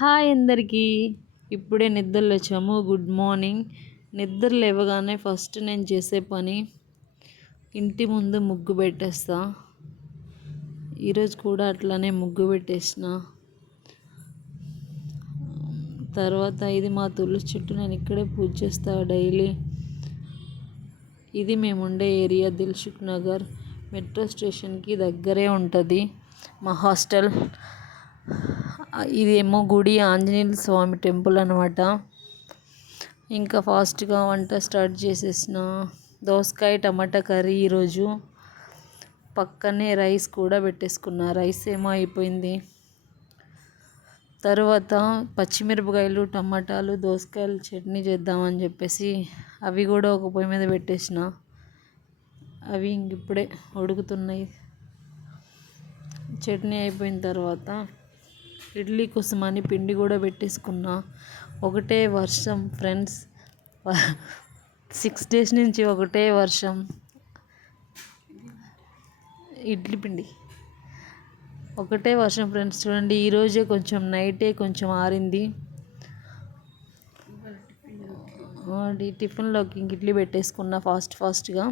Hi అందరికీ. ఇప్పుడే నిద్రలు వచ్చాము గుడ్ మార్నింగ్. నిద్ర లేవగానే ఫస్ట్ నేను చేసే పని ఇంటి ముందు ముగ్గు పెట్టేస్తా. ఈరోజు కూడా అట్లానే ముగ్గు పెట్టేసిన. తర్వాత ఇది మా తులసి చెట్టు నేను ఇక్కడే పూజ చేస్తా డైలీ. ఇది మేముండే ఏరియా దిల్సుఖ్ నగర్ మెట్రో స్టేషన్కి దగ్గరే ఉంటుంది మా హాస్టల్. ఇదేమో గుడి ఆంజనేయుల స్వామి టెంపుల్ అనమాట ఇంకా ఫాస్ట్గా వంట స్టార్ట్ చేసేసిన దోసకాయ టమాటా కర్రీ ఈరోజు. పక్కనే రైస్ కూడా పెట్టేసుకున్న. రైస్ ఏమో అయిపోయింది. తర్వాత పచ్చిమిరపకాయలు టమాటాలు దోసకాయలు చట్నీ చేద్దామని చెప్పేసి అవి కూడా ఒక పొయ్యి మీద పెట్టేసిన. అవి ఇంక ఇప్పుడే ఉడుకుతున్నాయి. చట్నీ అయిపోయిన తర్వాత ఇడ్లీ కోసమని పిండి కూడా పెట్టేసుకున్నా. ఒకటే వర్షం ఫ్రెండ్స్. సిక్స్ డేస్ నుంచి ఒకటే వర్షం. ఇడ్లీ పిండి. ఒకటే వర్షం ఫ్రెండ్స్. చూడండి ఈరోజే కొంచెం నైటే కొంచెం ఆరింది. టిఫిన్లోకి ఇడ్లీ పెట్టేసుకున్నా ఫాస్ట్ ఫాస్ట్గా.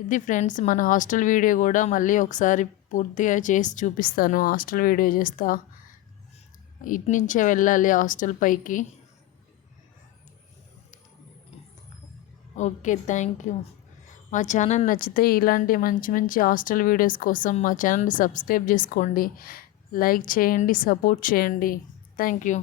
ఇది ఫ్రెండ్స్ మన హాస్టల్ వీడియో కూడా మళ్ళీ ఒకసారి పూర్తిగా చేసి చూపిస్తాను. హాస్టల్ వీడియో చేస్తా. ఇటు నుంచే వెళ్ళాలి హాస్టల్ పైకి. Okay thank you. మా ఛానల్ నచ్చితే ఇలాంటి మంచి మంచి హాస్టల్ వీడియోస్ కోసం మా ఛానల్ సబ్స్క్రైబ్ చేసుకోండి. లైక్ చేయండి సపోర్ట్ చేయండి. Thank you.